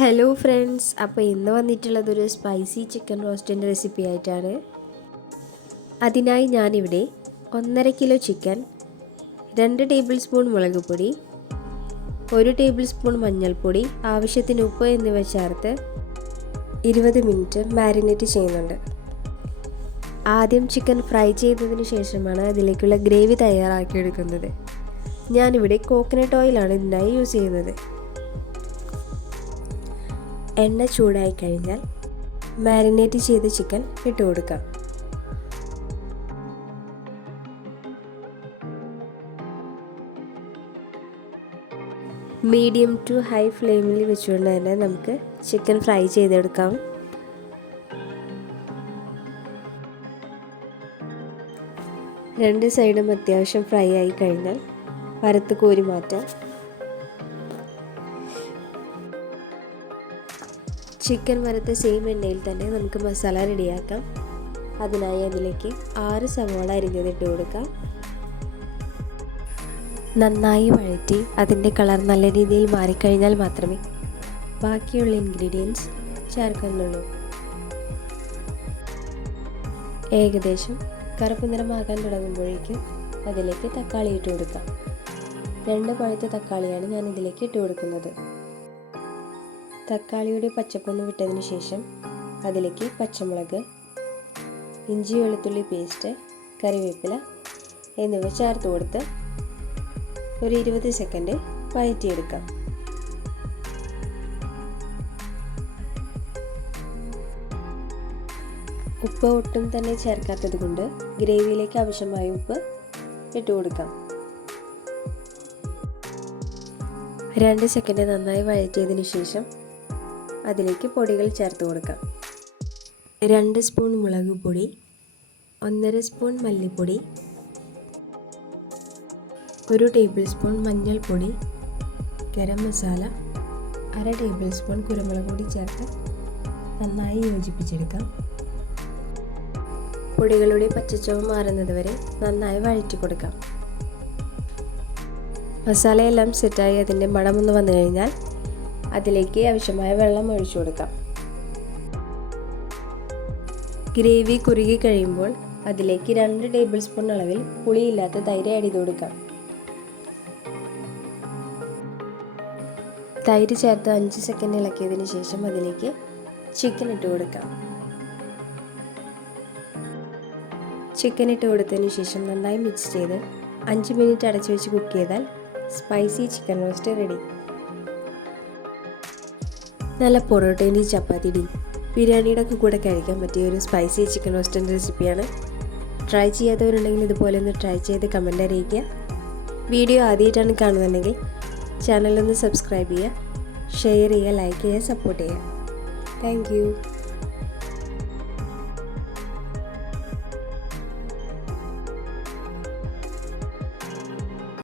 Hello friends, അപ്പോൾ ഇന്ന് വന്നിട്ടുള്ളതൊരു spicy chicken റോസ്റ്റിൻ്റെ recipe ആയിട്ടാണ്. അതിനായി ഞാനിവിടെ 1.5 കിലോ ചിക്കൻ, 2 ടേബിൾ സ്പൂൺ മുളക് പൊടി, 1 ടേബിൾ സ്പൂൺ മഞ്ഞൾപ്പൊടി, ആവശ്യത്തിന് ഉപ്പ് എന്നിവ ചേർത്ത് 20 മിനിറ്റ് മാരിനേറ്റ് ചെയ്യുന്നുണ്ട്. ആദ്യം ചിക്കൻ ഫ്രൈ ചെയ്തതിന് ശേഷമാണ് അതിലേക്കുള്ള ഗ്രേവി തയ്യാറാക്കിയെടുക്കുന്നത്. ഞാനിവിടെ കോക്കനട്ട് ഓയിലാണ് ഇതിനായി യൂസ് ചെയ്യുന്നത്. എണ്ണ ചൂടായി കഴിഞ്ഞാൽ മാരിനേറ്റ് ചെയ്ത ചിക്കൻ ഇട്ട് കൊടുക്കാം. മീഡിയം ടു ഹൈ ഫ്ലെയിമിൽ വെച്ചുകൊണ്ട് തന്നെ നമുക്ക് ചിക്കൻ ഫ്രൈ ചെയ്തെടുക്കാം. രണ്ട് സൈഡും അത്യാവശ്യം ഫ്രൈ ആയി കഴിഞ്ഞാൽ വറുത്ത് കോരി മാറ്റാം. ചിക്കൻ വറുത്ത സെയിം എണ്ണയിൽ തന്നെ നമുക്ക് മസാല റെഡിയാക്കാം. അതിനായി അതിലേക്ക് 6 സവാള അരിഞ്ഞതിട്ട് കൊടുക്കാം. നന്നായി വഴറ്റി അതിൻ്റെ കളർ നല്ല രീതിയിൽ മാറിക്കഴിഞ്ഞാൽ മാത്രമേ ബാക്കിയുള്ള ഇൻഗ്രീഡിയൻസ് ചേർക്കുന്നുള്ളൂ. ഏകദേശം കറുപ്പ് നിറമാകാൻ തുടങ്ങുമ്പോഴേക്കും അതിലേക്ക് തക്കാളി ഇട്ട് കൊടുക്കാം. 2 പഴുത്ത തക്കാളിയാണ് ഞാൻ ഇതിലേക്ക് ഇട്ട് കൊടുക്കുന്നത്. തക്കാളിയുടെ പച്ചപ്പൊന്ന് വിട്ടതിന് ശേഷം അതിലേക്ക് പച്ചമുളക്, ഇഞ്ചി വെളുത്തുള്ളി പേസ്റ്റ്, കറിവേപ്പില എന്നിവ ചേർത്ത് കൊടുത്ത് ഒരു 20 സെക്കൻഡ് വഴറ്റിയെടുക്കാം. ഉപ്പ് ഒട്ടും തന്നെ ചേർക്കാത്തത് കൊണ്ട് ഗ്രേവിയിലേക്ക് ആവശ്യമായ ഉപ്പ് ഇട്ട് കൊടുക്കാം. 2 സെക്കൻഡ് നന്നായി വഴറ്റിയതിന് ശേഷം അതിലേക്ക് പൊടികൾ ചേർത്ത് കൊടുക്കാം. 2 സ്പൂൺ മുളക് പൊടി, 1.5 സ്പൂൺ മല്ലിപ്പൊടി, 1 ടേബിൾ സ്പൂൺ മഞ്ഞൾപ്പൊടി, ഗരം മസാല, 1/2 ടേബിൾ സ്പൂൺ കുരുമുളക് പൊടി ചേർത്ത് നന്നായി യോജിപ്പിച്ചെടുക്കാം. പൊടികളുടെ പച്ചച്ചുവ മാറുന്നത് വരെ നന്നായി വഴറ്റി കൊടുക്കാം. മസാലയെല്ലാം സെറ്റായി അതിൻ്റെ മണമൊന്ന് വന്നു കഴിഞ്ഞാൽ അതിലേക്ക് ആവശ്യമായ വെള്ളം ഒഴിച്ചു കൊടുക്കാം. ഗ്രേവി കുറുകി കഴിയുമ്പോൾ അതിലേക്ക് 2 ടേബിൾ സ്പൂൺ അളവിൽ പുളിയില്ലാത്ത തൈര് ആഡ് ചെയ്ത് കൊടുക്കാം. തൈര് ചേർത്ത് 5 സെക്കൻഡ് ഇളക്കിയതിന് ശേഷം അതിലേക്ക് ചിക്കൻ ഇട്ട് കൊടുക്കാം. ചിക്കൻ ഇട്ട് കൊടുത്തതിന് ശേഷം നന്നായി മിക്സ് ചെയ്ത് 5 മിനിറ്റ് അടച്ചു വെച്ച് കുക്ക് ചെയ്താൽ സ്പൈസി ചിക്കൻ റോസ്റ്റ് റെഡി. നല്ല പൊറോട്ടേൻ്റെയും ചപ്പാത്തിയുടെയും ബിരിയാണിയുടെ ഒക്കെ കൂടെ കഴിക്കാൻ പറ്റിയ ഒരു സ്പൈസി ചിക്കൻ റോസ്റ്റിൻ്റെ റെസിപ്പിയാണ്. ട്രൈ ചെയ്യാത്തവരുണ്ടെങ്കിൽ ഇതുപോലെ ഒന്ന് ട്രൈ ചെയ്ത് കമൻ്റ് അറിയിക്കുക. വീഡിയോ ആദ്യമായിട്ടാണ് കാണുന്നുണ്ടെങ്കിൽ ചാനലൊന്ന് സബ്സ്ക്രൈബ് ചെയ്യുക, ഷെയർ ചെയ്യുക, ലൈക്ക് ചെയ്യുക, സപ്പോർട്ട് ചെയ്യുക. Thank you.